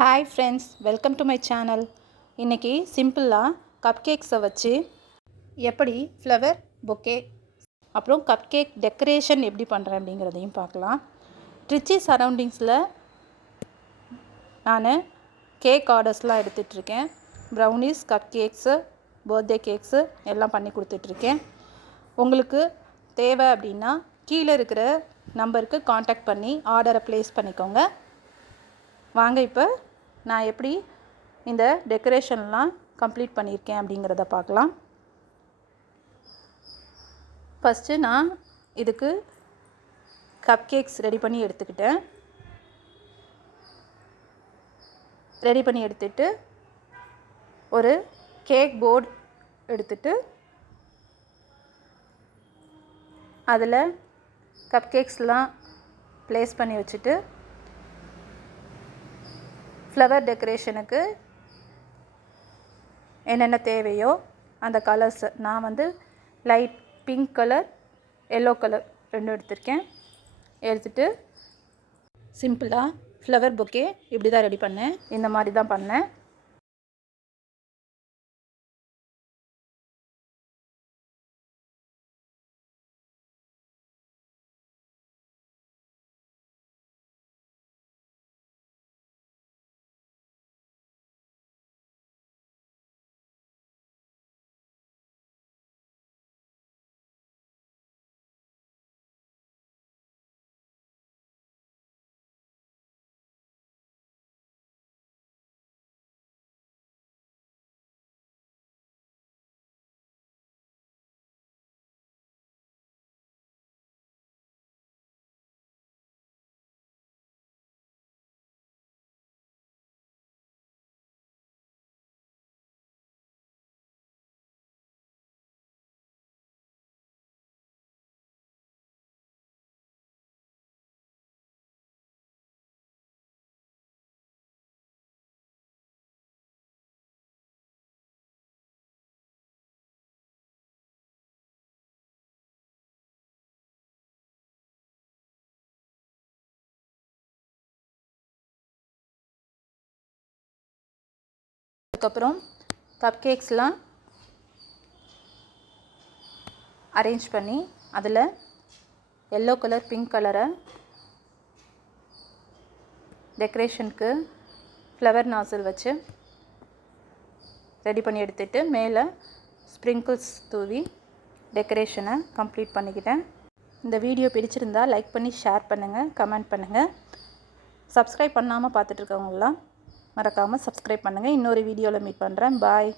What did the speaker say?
Hi friends, welcome to my channel. இன்றைக்கி சிம்பிளாக cup கேக்ஸை வச்சு எப்படி ஃப்ளவர் பொக்கே அப்புறம் கப் கேக் டெக்கரேஷன் எப்படி பண்ணுறேன் அப்படிங்கிறதையும் பார்க்கலாம். ட்ரிச்சி சரௌண்டிங்ஸில் நான் கேக் ஆர்டர்ஸ்லாம் எடுத்துகிட்ருக்கேன். Brownies, cup cakes, birthday cakes எல்லாம் பண்ணி கொடுத்துட்ருக்கேன். உங்களுக்கு தேவை அப்படின்னா கீழே இருக்கிற நம்பருக்கு காண்டாக்ட் பண்ணி ஆர்டரை ப்ளேஸ் பண்ணிக்கோங்க. வாங்க இப்போ நான் எப்படி இந்த டெக்கரேஷன்லாம் கம்ப்ளீட் பண்ணியிருக்கேன் அப்படிங்கிறத பார்க்கலாம். ஃபஸ்ட்டு நான் இதுக்கு கப் கேக்ஸ் ரெடி பண்ணி எடுத்துகிட்டு ஒரு கேக் போர்டு எடுத்துகிட்டு அதில் கப் கேக்ஸ்லாம் ப்ளேஸ் பண்ணி வச்சுட்டு ஃப்ளவர் டெக்கரேஷனுக்கு என்னென்ன தேவையோ அந்த கலர்ஸ் நான் light pink colour, yellow colour ரெண்டும் எடுத்துகிட்டு சிம்பிளாக ஃப்ளவர் பொக்கே இப்படி தான் ரெடி பண்ணேன். இந்த மாதிரி தான் பண்ணேன். அதுக்கப்புறம் கப் கேக்ஸ்லாம் அரேஞ்ச் பண்ணி அதில் எல்லோ கலர், பிங்க் கலரை டெக்கரேஷனுக்கு ஃப்ளவர் நாசில் வச்சு ரெடி பண்ணி எடுத்துகிட்டு மேலே ஸ்ப்ரிங்கிள்ஸ் தூவி டெக்கரேஷனை கம்ப்ளீட் பண்ணிக்கிட்டேன். இந்த வீடியோ பிடிச்சிருந்தால் லைக் பண்ணி ஷேர் பண்ணுங்கள், கமெண்ட் பண்ணுங்கள். சப்ஸ்கிரைப் பண்ணாமல் பார்த்துட்ருக்கவங்களாம் மறக்காமல் சப்ஸ்கிரைப் பண்ணுங்கள். இன்னொரு வீடியோவில் மீட் பண்ணுறேன். பாய்.